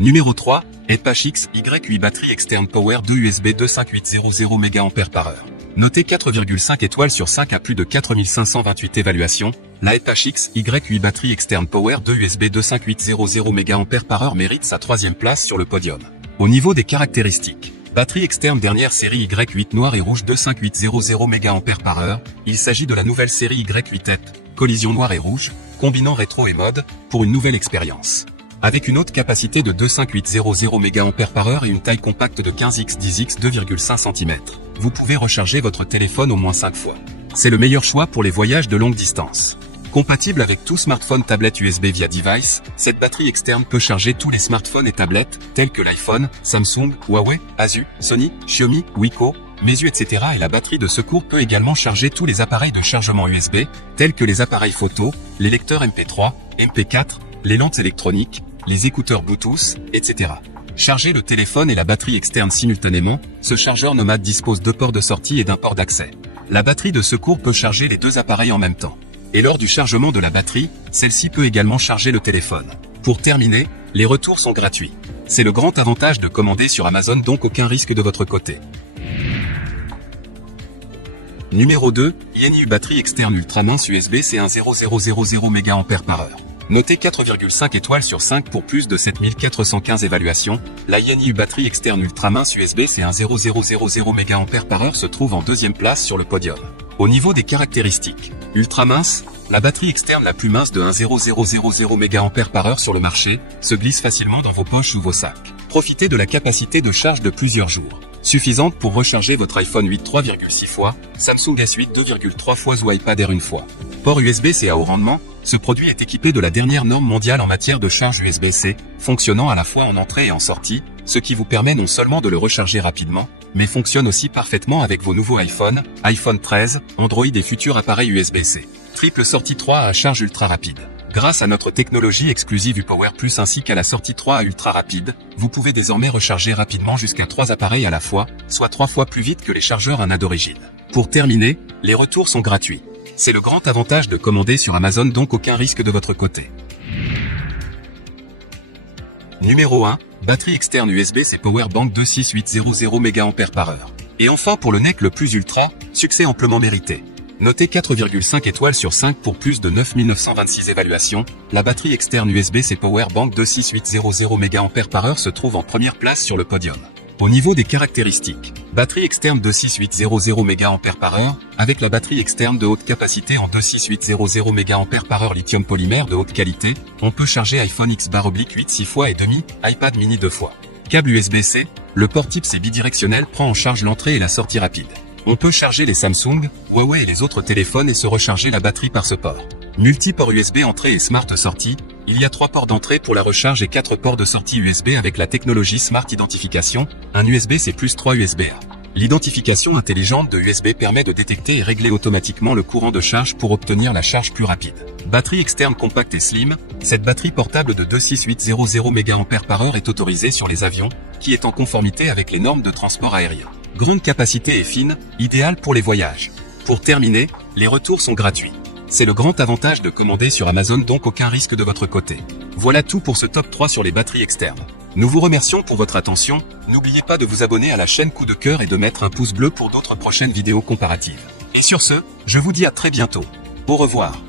Numéro 3, EdPash XY8 batterie externe Power 2 USB 25800 mAh. Notée 4,5 étoiles sur 5 à plus de 4528 évaluations, la EdPash XY8 batterie externe Power 2 USB 25800 mAh mérite sa troisième place sur le podium. Au niveau des caractéristiques, batterie externe dernière série Y8 noir et rouge 25800 mAh, il s'agit de la nouvelle série Y8 EP, collision noir et rouge, combinant rétro et mode, pour une nouvelle expérience. Avec une haute capacité de 25800 mAh et une taille compacte de 15x10x 2,5 cm, vous pouvez recharger votre téléphone au moins 5 fois. C'est le meilleur choix pour les voyages de longue distance. Compatible avec tout smartphone tablette USB via device, cette batterie externe peut charger tous les smartphones et tablettes, tels que l'iPhone, Samsung, Huawei, Asus, Sony, Xiaomi, Wiko, Meizu etc. et la batterie de secours peut également charger tous les appareils de chargement USB, tels que les appareils photo, les lecteurs MP3, MP4, les lampes électroniques, les écouteurs Bluetooth, etc. Charger le téléphone et la batterie externe simultanément, ce chargeur nomade dispose de ports de sortie et d'un port d'accès. La batterie de secours peut charger les deux appareils en même temps. Et lors du chargement de la batterie, celle-ci peut également charger le téléphone. Pour terminer, les retours sont gratuits. C'est le grand avantage de commander sur Amazon, donc aucun risque de votre côté. Numéro 2, Yenyu batterie externe ultra mince USB-C 10000 mAh. Notée 4,5 étoiles sur 5 pour plus de 7415 évaluations, la Yenyu batterie externe ultra mince USB-C 10000 mAh se trouve en deuxième place sur le podium. Au niveau des caractéristiques, ultra mince, la batterie externe la plus mince de 10000 mAh sur le marché, se glisse facilement dans vos poches ou vos sacs. Profitez de la capacité de charge de plusieurs jours, suffisante pour recharger votre iPhone 8 3,6 fois, Samsung S8 2,3 fois ou iPad Air 1 fois. Port USB-C à haut rendement, ce produit est équipé de la dernière norme mondiale en matière de charge USB-C, fonctionnant à la fois en entrée et en sortie, ce qui vous permet non seulement de le recharger rapidement, mais fonctionne aussi parfaitement avec vos nouveaux iPhone 13, Android et futurs appareils USB-C. Triple sortie 3 à charge ultra rapide. Grâce à notre technologie exclusive UPower Plus ainsi qu'à la sortie 3 à ultra rapide, vous pouvez désormais recharger rapidement jusqu'à 3 appareils à la fois, soit 3 fois plus vite que les chargeurs ANA d'origine. Pour terminer, les retours sont gratuits. C'est le grand avantage de commander sur Amazon, donc aucun risque de votre côté. Numéro 1, batterie externe USB-C Powerbank 26800 mAh. Et enfin pour le NEC le plus ultra, succès amplement mérité. Notée 4,5 étoiles sur 5 pour plus de 9926 évaluations, la batterie externe USB-C Powerbank 26800 mAh se trouve en première place sur le podium. Au niveau des caractéristiques, batterie externe 26800 mAh, avec la batterie externe de haute capacité en 26800 mAh lithium polymère de haute qualité, on peut charger iPhone X/8 6 fois et demi, iPad mini 2 fois. Câble USB-C, le port type C bidirectionnel prend en charge l'entrée et la sortie rapide. On peut charger les Samsung, Huawei et les autres téléphones et se recharger la batterie par ce port. Multi-port USB entrée et Smart sortie, il y a 3 ports d'entrée pour la recharge et 4 ports de sortie USB avec la technologie Smart Identification, un USB-C plus 3 USB-A. L'identification intelligente de USB permet de détecter et régler automatiquement le courant de charge pour obtenir la charge plus rapide. Batterie externe compacte et slim, cette batterie portable de 26800 mAh est autorisée sur les avions, qui est en conformité avec les normes de transport aérien. Grande capacité et fine, idéale pour les voyages. Pour terminer, les retours sont gratuits. C'est le grand avantage de commander sur Amazon, donc aucun risque de votre côté. Voilà tout pour ce top 3 sur les batteries externes. Nous vous remercions pour votre attention, n'oubliez pas de vous abonner à la chaîne Coup de Cœur et de mettre un pouce bleu pour d'autres prochaines vidéos comparatives. Et sur ce, je vous dis à très bientôt. Au revoir.